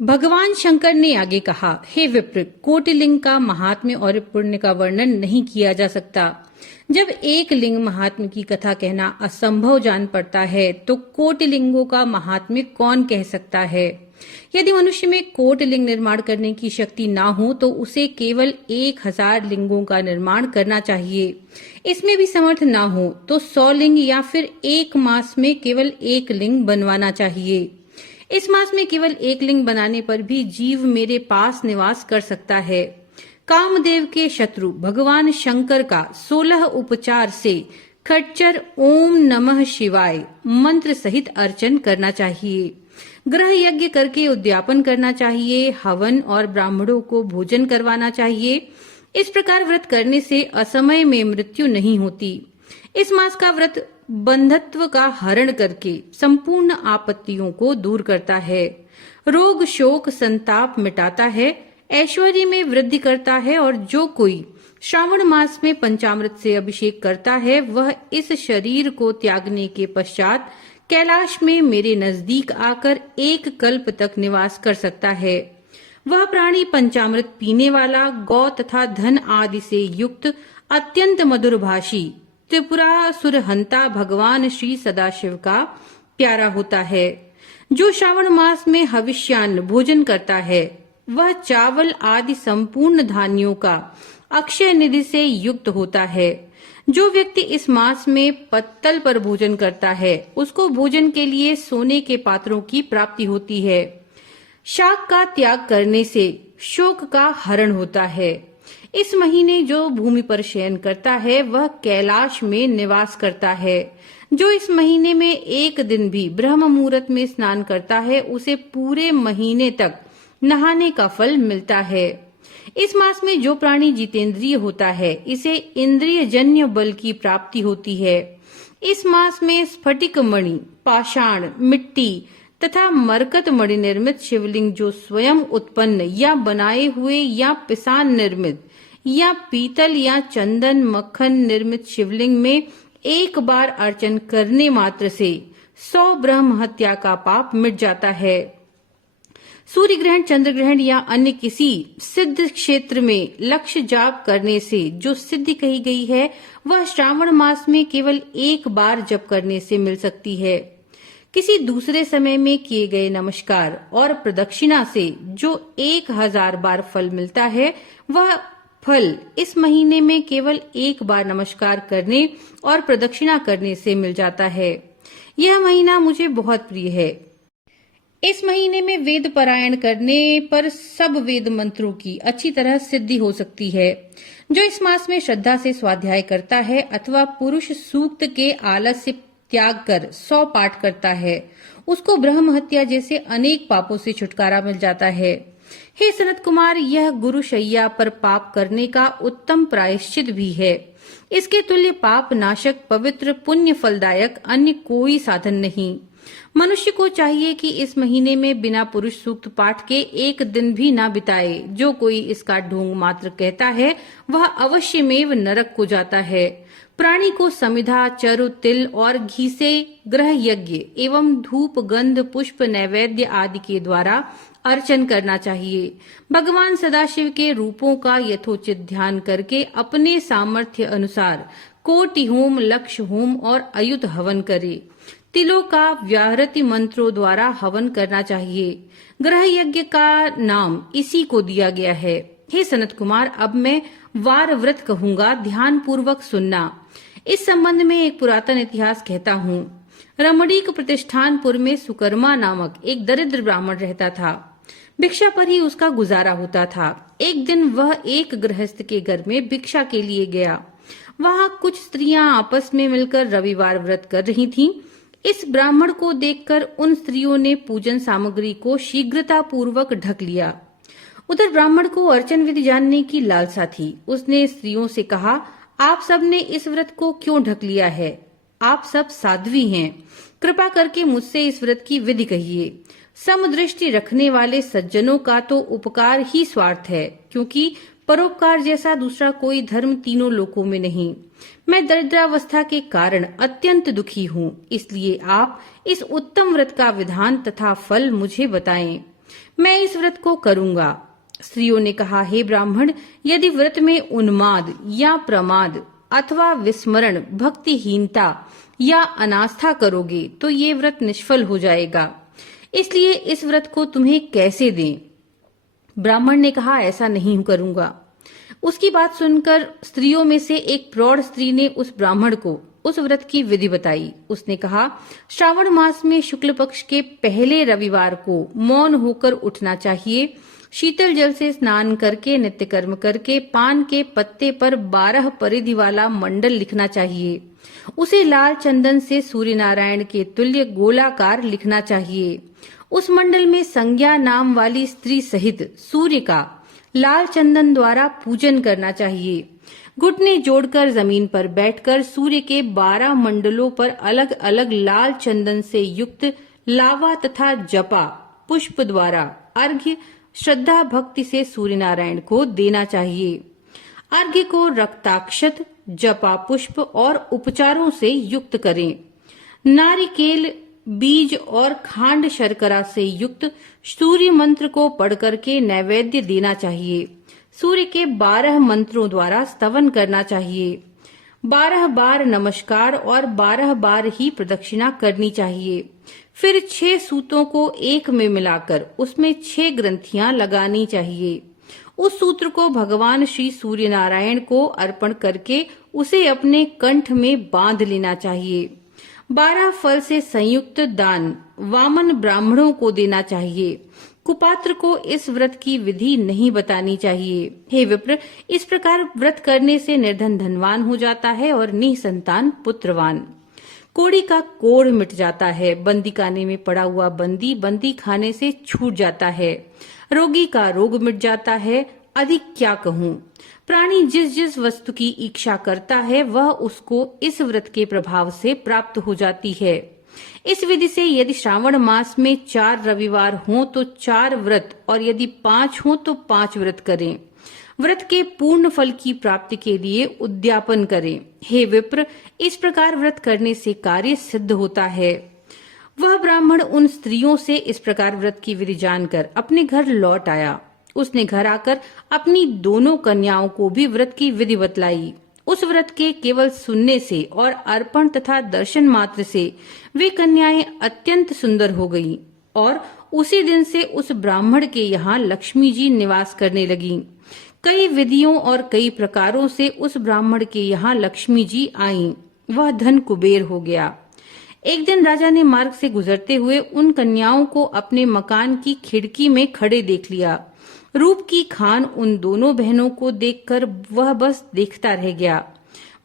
भगवान शंकर ने आगे कहा, हे विप्र, कोटिलिंग का महात्म्य और पुण्य का वर्णन नहीं किया जा सकता। जब एक लिंग महात्म्य की कथा कहना असंभव जान पड़ता है तो कोटिलिंगों का महात्म्य कौन कह सकता है। यदि मनुष्य में कोटिलिंग निर्माण करने की शक्ति ना हो तो उसे केवल 1000 लिंगों का निर्माण करना चाहिए। इसमें भी समर्थ ना हो तो 100 लिंग या फिर 1 मास में केवल 1 लिंग बनवाना चाहिए। इस मास में केवल 1 लिंग बनाने पर भी जीव मेरे पास निवास कर सकता है। कामदेव के शत्रु भगवान शंकर का 16 उपचार से खच्चर ओम नमः शिवाय मंत्र सहित अर्चन करना चाहिए। ग्रह यज्ञ करके उद्यापन करना चाहिए। हवन और ब्राह्मणों को भोजन करवाना चाहिए। इस प्रकार व्रत करने से असमय में मृत्यु नहीं होती। इस मास का व्रत बंधत्व का हरण करके संपूर्ण आपत्तियों को दूर करता है। रोग शोक संताप मिटाता है। ऐश्वर्य में वृद्धि करता है और जो कोई श्रावण मास में पंचामृत से अभिषेक करता है वह इस शरीर को त्यागने के पश्चात कैलाश में मेरे नजदीक आकर 1 कल्प तक निवास कर सकता है। वह प्राणी पंचामृत पीने वाला, गौ तथा धन आदि से युक्त, अत्यंत मधुरभाषी, त्रिपुरासुर हंता भगवान श्री सदाशिव का प्यारा होता है। जो श्रावण मास में हविष्यान्न भोजन करता है वह चावल आदि संपूर्ण धान्यों का अक्षय निधि से युक्त होता है। जो व्यक्ति इस मास में पत्तल पर भोजन करता है उसको भोजन के लिए सोने के पात्रों की प्राप्ति होती है। शाक का त्याग करने से शोक का हरण होता है। इस महीने जो भूमि पर शयन करता है वह कैलाश में निवास करता है। जो इस महीने में 1 दिन भी ब्रह्म मुहूर्त में स्नान करता है उसे पूरे महीने तक नहाने का फल मिलता है। इस मास में जो प्राणी जितेंद्रिय होता है इसे इंद्रिय जन्य बल की प्राप्ति होती है। इस मास में स्फटिक मणि, पाषाण, मिट्टी तथा मरकत मणि निर्मित शिवलिंग जो स्वयं उत्पन्न या बनाए हुए या पिसान निर्मित या पीतल या चंदन मक्खन निर्मित शिवलिंग में 1 बार अर्चन करने मात्र से 100 ब्रह्म हत्या का पाप मिट जाता है। सूर्य ग्रहण, चंद्र ग्रहण या अन्य किसी सिद्ध क्षेत्र में लक्ष्य जाप करने से जो सिद्धि कही गई है वह श्रावण मास में केवल 1 बार जप करने से मिल सकती है। किसी दूसरे समय में किए गए नमस्कार और प्रदक्षिणा से जो 1000 बार फल मिलता है वह फल इस महीने में केवल 1 बार नमस्कार करने और प्रदक्षिणा करने से मिल जाता है। यह महीना मुझे बहुत प्रिय है। इस महीने में वेद पारायण करने पर सब वेद मंत्रों की अच्छी तरह सिद्धि हो सकती है। जो इस मास में श्रद्धा से स्वाध्याय करता है अथवा पुरुष सूक्त के आलस्य त्याग कर 100 पाठ करता है उसको ब्रह्म हत्या जैसे अनेक पापों से छुटकारा मिल जाता है। हे सनत कुमार, यह गुरुशैया पर पाप करने का उत्तम प्रायश्चित भी है। इसके तुल्य पाप नाशक, पवित्र, पुण्य फलदायक अन्य कोई साधन नहीं। मनुष्य को चाहिए कि इस महीने में बिना पुरुष सूक्त पाठ के 1 दिन भी ना बिताए। जो कोई इसका ढोंग मात्र कहता है वह अवश्यमेव नरक को जाता है। प्राणी को समिधा, चरु, तिल और घी से ग्रह यज्ञ एवं धूप, गंध, पुष्प, नैवेद्य आदि के द्वारा अर्चन करना चाहिए। भगवान सदाशिव के रूपों का यथोचित ध्यान करके अपने सामर्थ्य अनुसार कोटि होम, लक्ष होम और अयुत हवन करे। तिलों का व्याहृति मंत्रों द्वारा हवन करना चाहिए। ग्रह यज्ञ का नाम इसी को दिया गया है। हे सनत कुमार, अब मैं वार व्रत कहूंगा, ध्यान पूर्वक सुनना। इस संबंध में एक पुरातन इतिहास कहता हूँ। रमणीक प्रतिष्ठानपुर में सुकर्मा नामक एक दरिद्र ब्राह्मण रहता था। भिक्षा पर ही उसका गुजारा होता था। एक दिन वह एक गृहस्थ के घर में भिक्षा के लिए गया। वहां कुछ स्त्रियां आपस में मिलकर रविवार व्रत कर रही थीं। इस ब्राह्मण को देखकर उन स्त्रियों ने पूजन सामग्री को शीघ्रता पूर्वक ढक लिया। उधर ब्राह्मण को अर्चन विधि जानने की लालसा थी। उसने स्त्रियों से कहा, आप सब ने इस व्रत को क्यों ढक लिया है? आप सब साध्वी हैं, कृपा करके मुझसे इस व्रत की विधि कहिए। समदृष्टि रखने वाले सज्जनों का तो उपकार ही स्वार्थ है, क्योंकि परोपकार जैसा दूसरा कोई धर्म तीनों लोकों में नहीं। मैं दरिद्रावस्था के कारण अत्यंत दुखी हूँ, इसलिए आप इस उत्तम व्रत का विधान तथा फल मुझे बताएं। मैं इस व्रत को करूंगा। स्त्रियों ने कहा, हे ब्राह्मण, यदि व्रत में उन्माद या प्रमाद अथवा विस्मरण, भक्तिहीनता या अनास्था करोगे तो ये व्रत निष्फल हो जाएगा। इसलिए इस व्रत को तुम्हें कैसे दें? ब्राह्मण ने कहा, ऐसा नहीं करूंगा। उसकी बात सुनकर स्त्रियों में से एक प्रौढ़ स्त्री ने उस ब्राह्मण को उस व्रत की विधि बताई। उसने कहा, श्रावण मास में शुक्ल पक्ष के पहले रविवार को मौन होकर उठना चाहिए। शीतल जल से स्नान करके, नित्य कर्म करके, पान के पत्ते पर 12 परिधि वाला मंडल लिखना चाहिए। उसे लाल चंदन से सूर्य नारायण के तुल्य गोलाकार लिखना चाहिए। उस मंडल में संज्ञा नाम वाली स्त्री सहित सूर्य का लाल चंदन द्वारा पूजन करना चाहिए। घुटने जोड़कर जमीन पर बैठकर सूर्य के 12 मंडलों पर अलग अलग लाल चंदन से युक्त लावा तथा जपा पुष्प द्वारा अर्घ्य श्रद्धा भक्ति से सूर्य नारायण को देना चाहिए। अर्घ्य को रक्ताक्षत, जपा पुष्प और उपचारों से युक्त करें। नारिकेल बीज और खांड शर्करा से युक्त सूर्य मंत्र को पढ़ करके नैवेद्य देना चाहिए। सूर्य के 12 मंत्रों द्वारा स्तवन करना चाहिए। 12 बार नमस्कार और 12 बार ही प्रदक्षिणा करनी चाहिए। फिर 6 सूतों को एक में मिलाकर उसमें 6 ग्रंथियां लगानी चाहिए। उस सूत्र को भगवान श्री सूर्य नारायण को अर्पण करके उसे अपने कंठ में बांध लेना चाहिए। 12 फल से संयुक्त दान वामन ब्राह्मणों को देना चाहिए। कुपात्र को इस व्रत की विधि नहीं बतानी चाहिए। हे विप्र, इस प्रकार व्रत करने से निर्धन धनवान हो जाता है और निसंतान पुत्रवान। कोड़ी का कोढ़ मिट जाता है। बंदी खाने में पड़ा हुआ बंदी बंदी खाने से छूट जाता है। रोगी का रोग मिट जाता है। अधिक क्या कहूँ। प्राणी जिस जिस वस्तु की इच्छा करता है वह उसको इस व्रत के प्रभाव से प्राप्त हो जाती है। इस विधि से यदि श्रावण मास में 4 रविवार हों तो 4 व्रत और यदि 5 हों तो 5 व्रत करें। व्रत के पूर्ण फल की प्राप्ति के लिए उद्यापन करें। हे विप्र, इस प्रकार व्रत करने से कार्य सिद्ध होता है। वह ब्राह्मण उन स्त्रियों से इस प्रकार व्रत की विधि जानकर अपने घर लौट आया। उसने घर आकर अपनी दोनों कन्याओं को भी व्रत की विधि बतलाई। उस व्रत के केवल सुनने से और अर्पण तथा दर्शन मात्र से वे कन्याएं अत्यंत सुंदर हो गईं और उसी दिन से उस ब्राह्मण के यहाँ लक्ष्मी जी निवास करने लगीं। कई विधियों और कई प्रकारों से उस ब्राह्मण के यहाँ लक्ष्मी जी आईं। वह धन कुबेर हो गया। एक दिन राजा ने मार्ग से गुजरते हुए उन कन्याओं को अपने मकान की खिड़की में खड़े देख लिया। रूप की खान उन दोनों बहनों को देखकर वह बस देखता रह गया।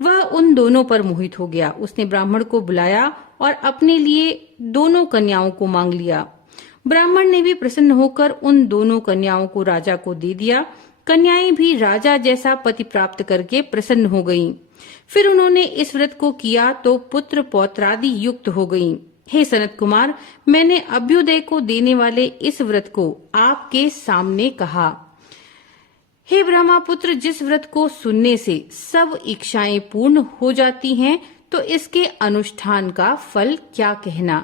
वह उन दोनों पर मोहित हो गया। उसने ब्राह्मण को बुलाया और अपने लिए दोनों कन्याओं को मांग लिया। ब्राह्मण ने भी प्रसन्न होकर उन दोनों कन्याओं को राजा को दे दिया। कन्याएं भी राजा जैसा पति प्राप्त करके प्रसन्न हो गईं। फिर उन्होंने इस व्रत को किया तो पुत्र पौत्रादि युक्त हो गईं। हे सनत कुमार, मैंने अभ्युदय को देने वाले इस व्रत को आपके सामने कहा। हे ब्रह्मापुत्र, जिस व्रत को सुनने से सब इच्छाएं पूर्ण हो जाती हैं, तो इसके अनुष्ठान का फल क्या कहना।